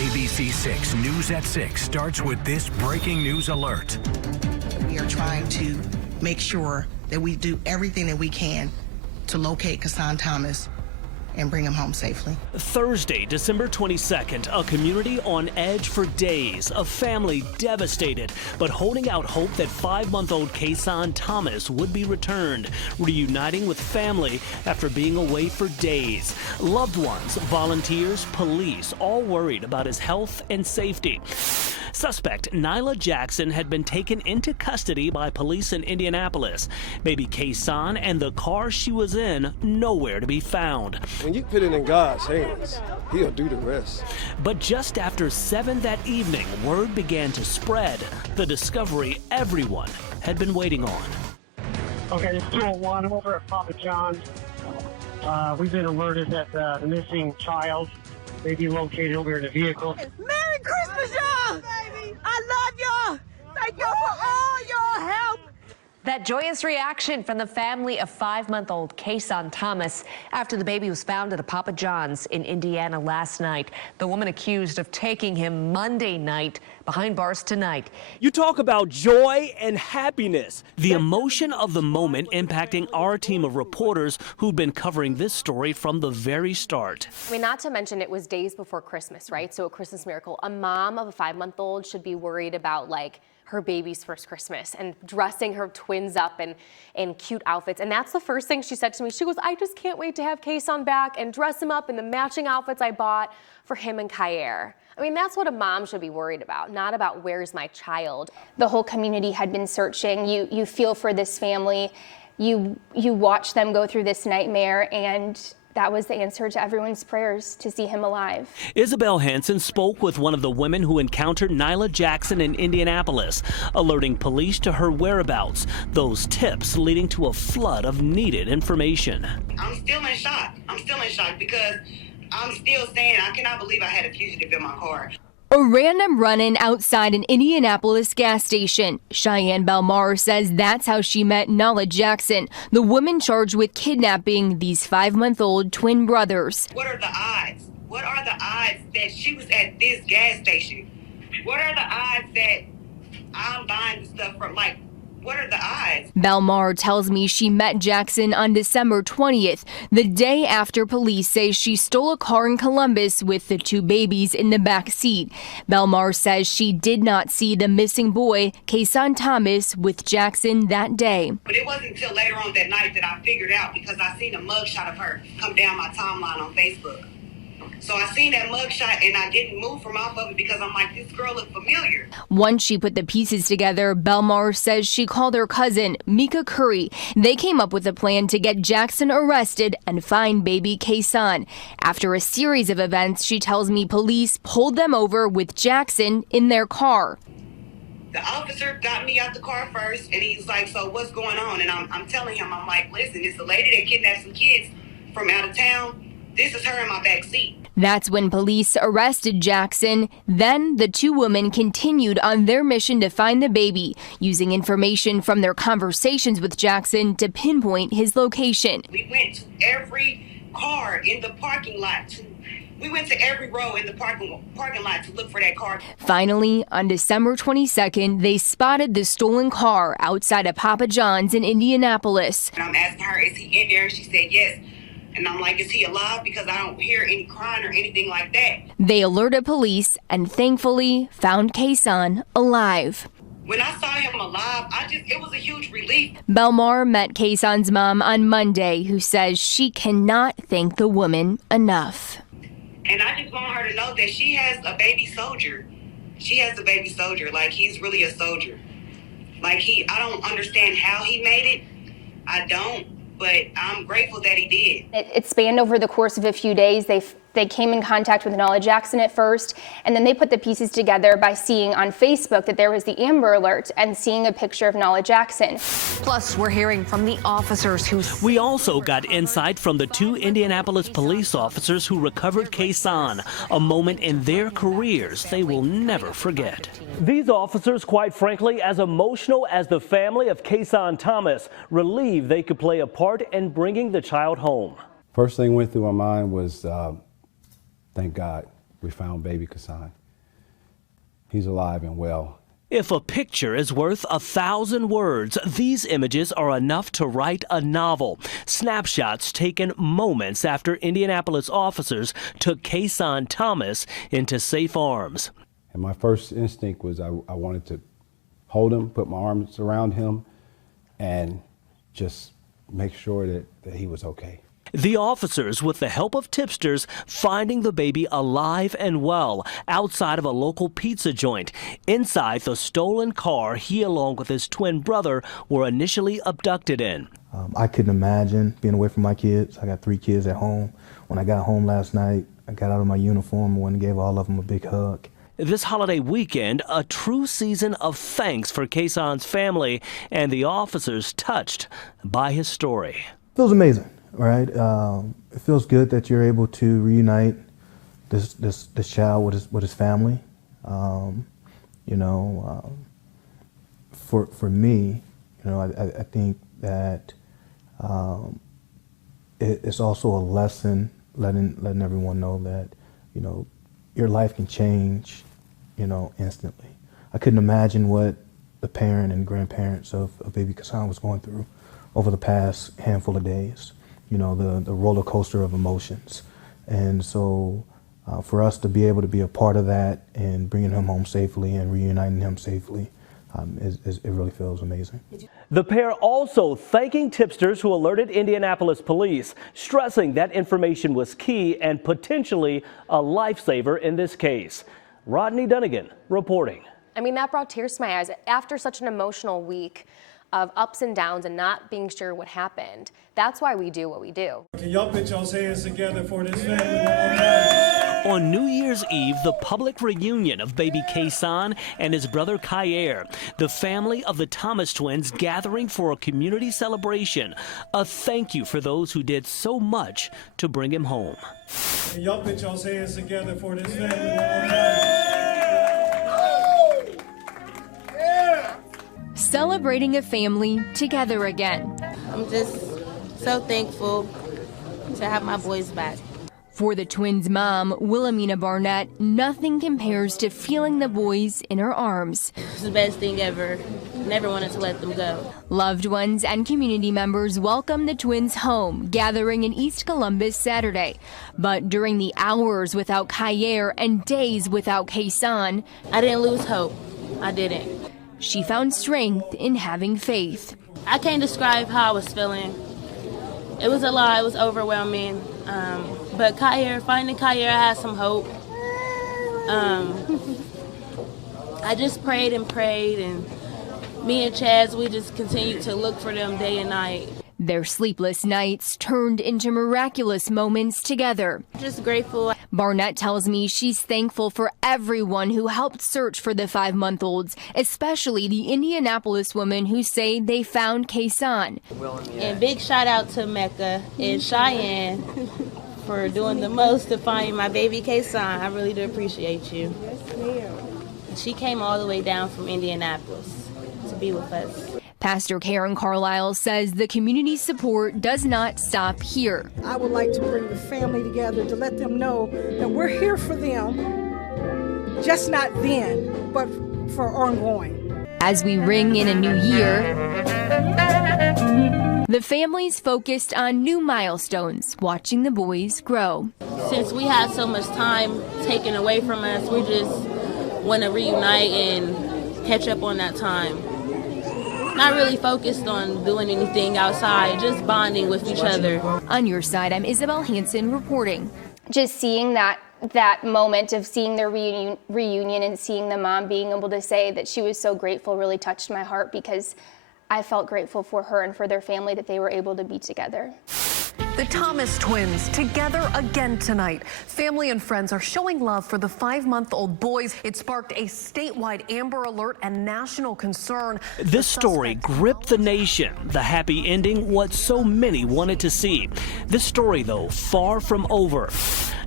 ABC 6 News at 6 starts with this breaking news alert. We are trying to make sure that we do everything that we can to locate Kason Thomas and bring him home safely. Thursday, December 22nd, a community on edge for days, a family devastated, but holding out hope that 5-month-old Kason Thomas would be returned, reuniting with family after being away for days. Loved ones, volunteers, police, all worried about his health and safety. Suspect Nalah Jackson had been taken into custody by police in Indianapolis. Baby Kason and the car she was in nowhere to be found. When you put it in God's hands, he'll do the rest. But just after 7 that evening, word began to spread. The discovery everyone had been waiting on. Okay, it's 201. I'm over at Papa John's. We've been alerted that the missing child may be located over in the vehicle. Merry Christmas, y'all! I love y'all! Thank you for all your help! That joyous reaction from the family of 5-month-old Kason Thomas after the baby was found at a Papa John's in Indiana last night. The woman accused of taking him Monday night behind bars tonight. You talk about joy and happiness. The emotion of the moment impacting our team of reporters who've been covering this story from the very start. I mean, not to mention it was days before Christmas, right? So a Christmas miracle. A mom of a 5-month-old should be worried about like her baby's first Christmas and dressing her twins up in cute outfits. And that's the first thing she said to me. She goes, I just can't wait to have Kason back and dress him up in the matching outfits I bought for him and Kyer. I mean, that's what a mom should be worried about, not about where's my child. The whole community had been searching. You feel for this family. You watch them go through this nightmare, and that was the answer to everyone's prayers, to see him alive. Isabel Hansen spoke with one of the women who encountered Nalah Jackson in Indianapolis, alerting police to her whereabouts. Those tips leading to a flood of needed information. I'm still in shock. Because I'm still saying I cannot believe I had a fugitive in my car. A random run-in outside an Indianapolis gas station. Cheyenne Belmar says that's how she met Nalah Jackson, the woman charged with kidnapping these 5-month-old twin brothers. What are the odds? What are the odds that she was at this gas station? What are the odds that I'm buying the stuff from? Like, what are the odds? Belmar tells me she met Jackson on December 20th, the day after police say she stole a car in Columbus with the 2 babies in the back seat. Belmar says she did not see the missing boy, Kason Thomas, with Jackson that day. But it wasn't until later on that night that I figured out, because I seen a mugshot of her come down my timeline on Facebook. So I seen that mugshot and I didn't move from off of it because I'm like, this girl looked familiar. Once she put the pieces together, Belmar says she called her cousin, Mika Curry. They came up with a plan to get Jackson arrested and find baby Kason. After a series of events, she tells me police pulled them over with Jackson in their car. The officer got me out the car first and he's like, so what's going on? And I'm telling him, I'm like, listen, it's a lady that kidnapped some kids from out of town. This is her in my back seat. That's when police arrested Jackson. Then the 2 women continued on their mission to find the baby, using information from their conversations with Jackson to pinpoint his location. We went to every car in the parking lot. We went to every row in the parking lot to look for that car. Finally, on December 22nd, they spotted the stolen car outside of Papa John's in Indianapolis. And I'm asking her, is he in there? She said yes. And I'm like, is he alive? Because I don't hear any crying or anything like that. They alerted police and thankfully found Kason alive. When I saw him alive, it was a huge relief. Belmar met Kason's mom on Monday, who says she cannot thank the woman enough. And I just want her to know that she has a baby soldier. She has a baby soldier. Like, he's really a soldier. Like, I don't understand how he made it. I don't. But I'm grateful that he did. It spanned over the course of a few days. They came in contact with Nalah Jackson at first, and then they put the pieces together by seeing on Facebook that there was the Amber Alert and seeing a picture of Nalah Jackson. Plus, we're hearing from the officers who... We also got insight from the 2 Indianapolis police officers who recovered Kason, a moment in their careers they will never forget. These officers, quite frankly, as emotional as the family of Kason Thomas, relieved they could play a part in bringing the child home. First thing went through my mind was, thank God. we found baby Kason. He's alive and well. If a picture is worth 1,000 words, these images are enough to write a novel. Snapshots taken moments after Indianapolis officers took Kason Thomas into safe arms. And my first instinct was I wanted to hold him, put my arms around him, and just make sure that he was okay. The officers, with the help of tipsters, finding the baby alive and well outside of a local pizza joint. Inside the stolen car he, along with his twin brother, were initially abducted in. I couldn't imagine being away from my kids. I got 3 kids at home. When I got home last night, I got out of my uniform and went and gave all of them a big hug. This holiday weekend, a true season of thanks for Kason's family and the officers touched by his story. It feels amazing. Right, it feels good that you're able to reunite this child with his family. You know, for me, you know, I think that it's also a lesson letting everyone know that, you know, your life can change, you know, instantly. I couldn't imagine what the parent and grandparents of baby Kason was going through over the past handful of days. You know, the roller coaster of emotions. And so for us to be able to be a part of that and bringing him home safely and reuniting him safely, it really feels amazing. The pair also thanking tipsters who alerted Indianapolis police, stressing that information was key and potentially a lifesaver in this case. Rodney Dunnigan reporting. I mean, that brought tears to my eyes. After such an emotional week of ups and downs and not being sure what happened, that's why we do what we do. Can y'all put y'all's hands together for this family? On New Year's Eve, the public reunion of baby Kason and his brother Kayer, the family of the Thomas twins gathering for a community celebration, a thank you for those who did so much to bring him home. Can y'all put y'all's hands together for this family? Celebrating a family together again. I'm just so thankful to have my boys back. For the twins' mom, Wilhelmina Barnett, nothing compares to feeling the boys in her arms. It's the best thing ever. Never wanted to let them go. Loved ones and community members welcomed the twins home, gathering in East Columbus Saturday. But during the hours without Kayer and days without Kason, I didn't lose hope. I didn't. She found strength in having faith. I can't describe how I was feeling. It was a lot. It was overwhelming. But finding Kayer, I had some hope. I just prayed, and me and Chaz, we just continued to look for them day and night. Their sleepless nights turned into miraculous moments together. Just grateful. Barnett tells me she's thankful for everyone who helped search for the 5-month-olds, especially the Indianapolis women who say they found Kason. And big shout out to Mecca and Cheyenne for doing the most to find my baby Kason. I really do appreciate you. Yes, ma'am. She came all the way down from Indianapolis to be with us. Pastor Karen Carlisle says the community support does not stop here. I would like to bring the family together to let them know that we're here for them, just not then, but for ongoing. As we ring in a new year, the family's focused on new milestones, watching the boys grow. Since we had so much time taken away from us, we just want to reunite and catch up on that time. Not really focused on doing anything outside, just bonding with each other. On your side, I'm Isabel Hansen reporting. Just seeing that moment of seeing their reunion and seeing the mom being able to say that she was so grateful really touched my heart, because I felt grateful for her and for their family that they were able to be together. The Thomas twins together again tonight. Family and friends are showing love for the 5-month-old boys. It sparked a statewide Amber Alert and national concern. This story gripped the nation. The happy ending, what so many wanted to see. This story, though, far from over.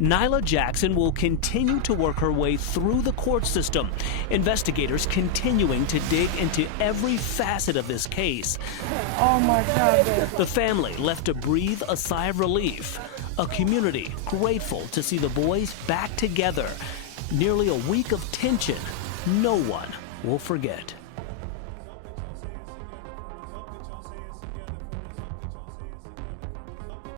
Nalah Jackson will continue to work her way through the court system. Investigators continuing to dig into every facet of this case. Oh my God. The family left to breathe a sigh of relief. A community grateful to see the boys back together. Nearly a week of tension no one will forget.